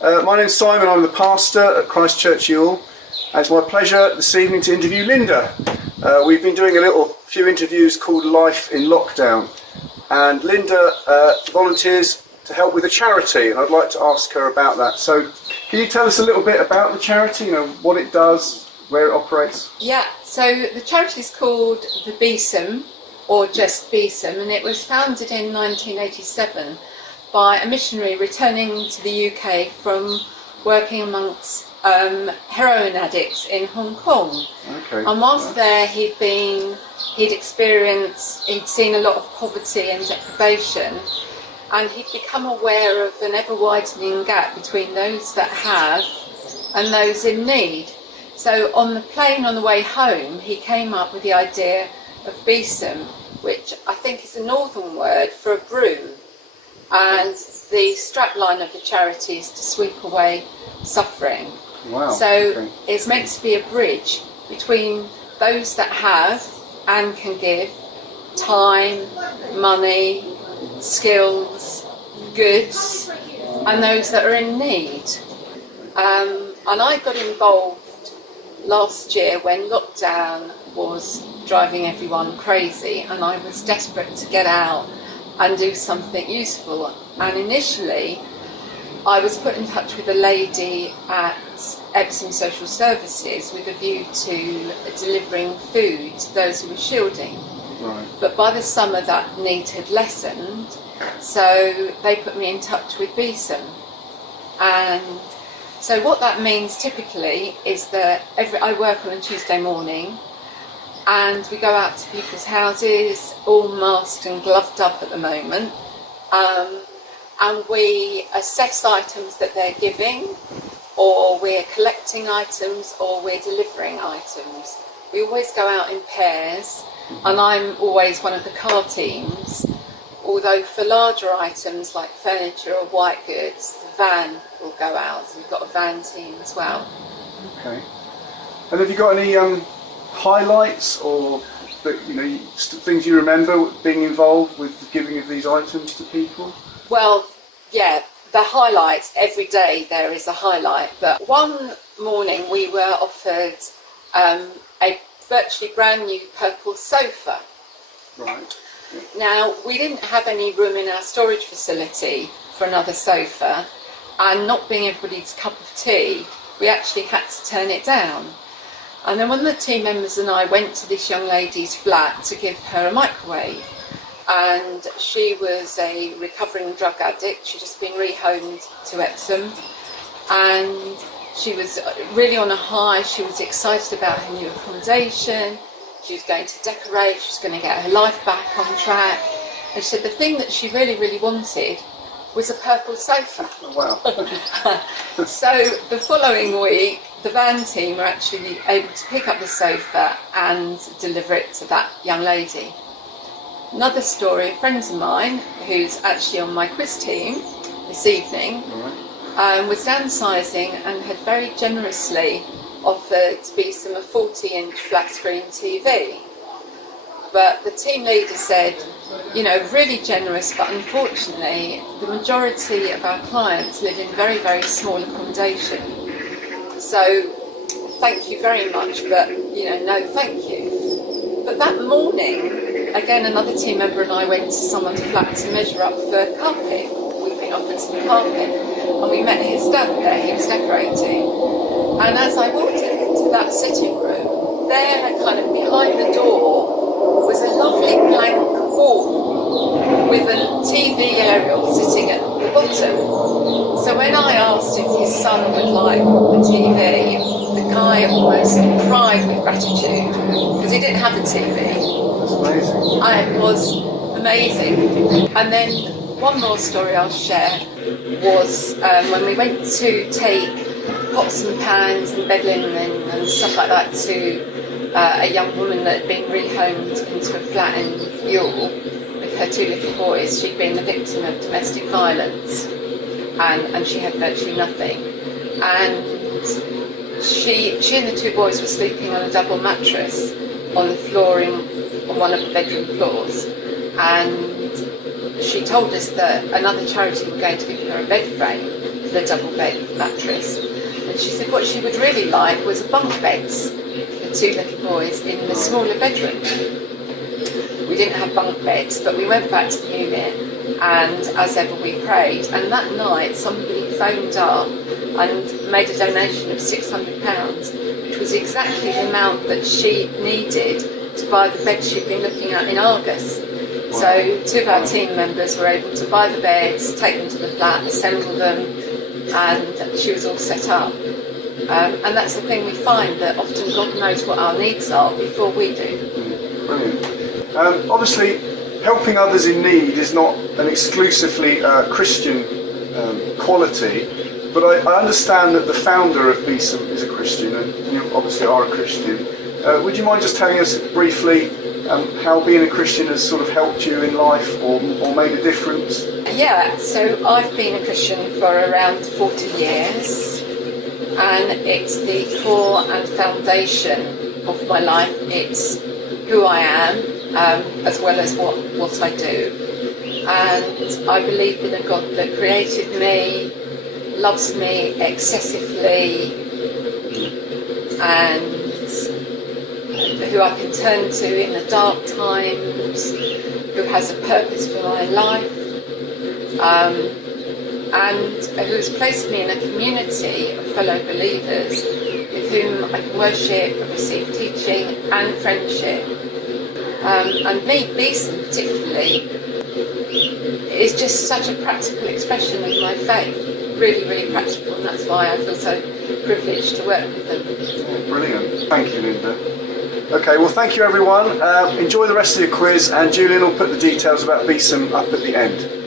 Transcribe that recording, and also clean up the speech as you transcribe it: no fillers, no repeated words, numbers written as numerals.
My name's Simon, I'm the pastor at Christ Church Ewell, and it's my pleasure this evening to interview Linda. We've been doing a few interviews called Life in Lockdown, and Linda volunteers to help with a charity, and I'd like to ask her about that. So can you tell us a little bit about the charity, what it does, where it operates? Yeah, so the charity is called the Besom, or just Besom, and it was founded in 1987 by a missionary returning to the UK from working amongst heroin addicts in Hong Kong. Okay. And whilst there he'd seen a lot of poverty and deprivation, and he'd become aware of an ever-widening gap between those that have and those in need. So on the plane on the way home, he came up with the idea of Besom, which I think is a northern word for a broom. And the strapline of the charity is to sweep away suffering. Wow. So okay. It's meant to be a bridge between those that have and can give time, money, skills, goods, and those that are in need. And I got involved last year when lockdown was driving everyone crazy, and I was desperate to get out and do something useful. And initially I was put in touch with a lady at Besom Social Services with a view to delivering food to those who were shielding. Right. But by the summer that need had lessened, so they put me in touch with Besom. And so what that means typically is that I work on a Tuesday morning, and we go out to people's houses, all masked and gloved up at the moment, and we assess items that they're giving, or we're collecting items, or we're delivering items. We always go out in pairs, and I'm always one of the car teams, although for larger items like furniture or white goods, the van will go out, so we've got a van team as well. Okay. And have you got any highlights or things you remember being involved with the giving of these items to people? Well, yeah, the highlights, every day there is a highlight, but one morning we were offered a virtually brand new purple sofa. Right. Yeah. Now, we didn't have any room in our storage facility for another sofa, and not being everybody's cup of tea, we actually had to turn it down. And then one of the team members and I went to this young lady's flat to give her a microwave. And she was a recovering drug addict. She'd just been rehomed to Epsom. And she was really on a high. She was excited about her new accommodation. She was going to decorate. She was going to get her life back on track. And she said the thing that she really, really wanted was a purple sofa. Oh, wow. So the following week, the van team were actually able to pick up the sofa and deliver it to that young lady. Another story, friends of mine, who's actually on my quiz team this evening, was downsizing and had very generously offered Besom a 40-inch flat screen TV. But the team leader said, really generous, but unfortunately the majority of our clients live in very, very small accommodation. So thank you very much, but no thank you. But that morning, again, another team member and I went to someone's flat to measure up for carpet. We've been offered some carpet, and we met his dad there. He was decorating. And as I walked into that sitting room, there, kind of behind the door, was a lovely blank wall with a TV aerial sitting at the bottom. So when I asked if his son would like the TV, the guy almost cried with gratitude because he didn't have a TV. Amazing. It was amazing. And then one more story I'll share was when we went to take pots and pans and bed linen and stuff like that to a young woman that had been rehomed into a flat in Ewell with her two little boys. She'd been the victim of domestic violence and she had virtually nothing. And she and the two boys were sleeping on a double mattress on the flooring on one of the bedroom floors, and she told us that another charity were going to give her a bed frame for the double bed mattress. And she said what she would really like was a bunk beds for 2 little boys in the smaller bedroom. We didn't have bunk beds, but we went back to the unit, and as ever we prayed, and that night somebody phoned up and made a donation of £600, which was exactly the amount that she needed to buy the bed she'd been looking at in Argos. So 2 of our team members were able to buy the beds, take them to the flat, assemble them, and she was all set up. And that's the thing we find, that often God knows what our needs are before we do. Brilliant. Obviously, helping others in need is not an exclusively Christian quality, but I understand that the founder of Besom is a Christian, and you obviously are a Christian. Would you mind just telling us briefly how being a Christian has sort of helped you in life or made a difference? Yeah, so I've been a Christian for around 40 years, and it's the core and foundation of my life. It's who I am, as well as what I do. And I believe in a God that created me, loves me excessively, and who I can turn to in the dark times, who has a purpose for my life, and who has placed me in a community of fellow believers with whom I can worship, receive teaching and friendship. And me, Besom particularly, is just such a practical expression of my faith, really, really practical, and that's why I feel so privileged to work with them. Brilliant. Thank you, Linda. Okay, well thank you everyone. Enjoy the rest of your quiz, and Julian will put the details about Besom up at the end.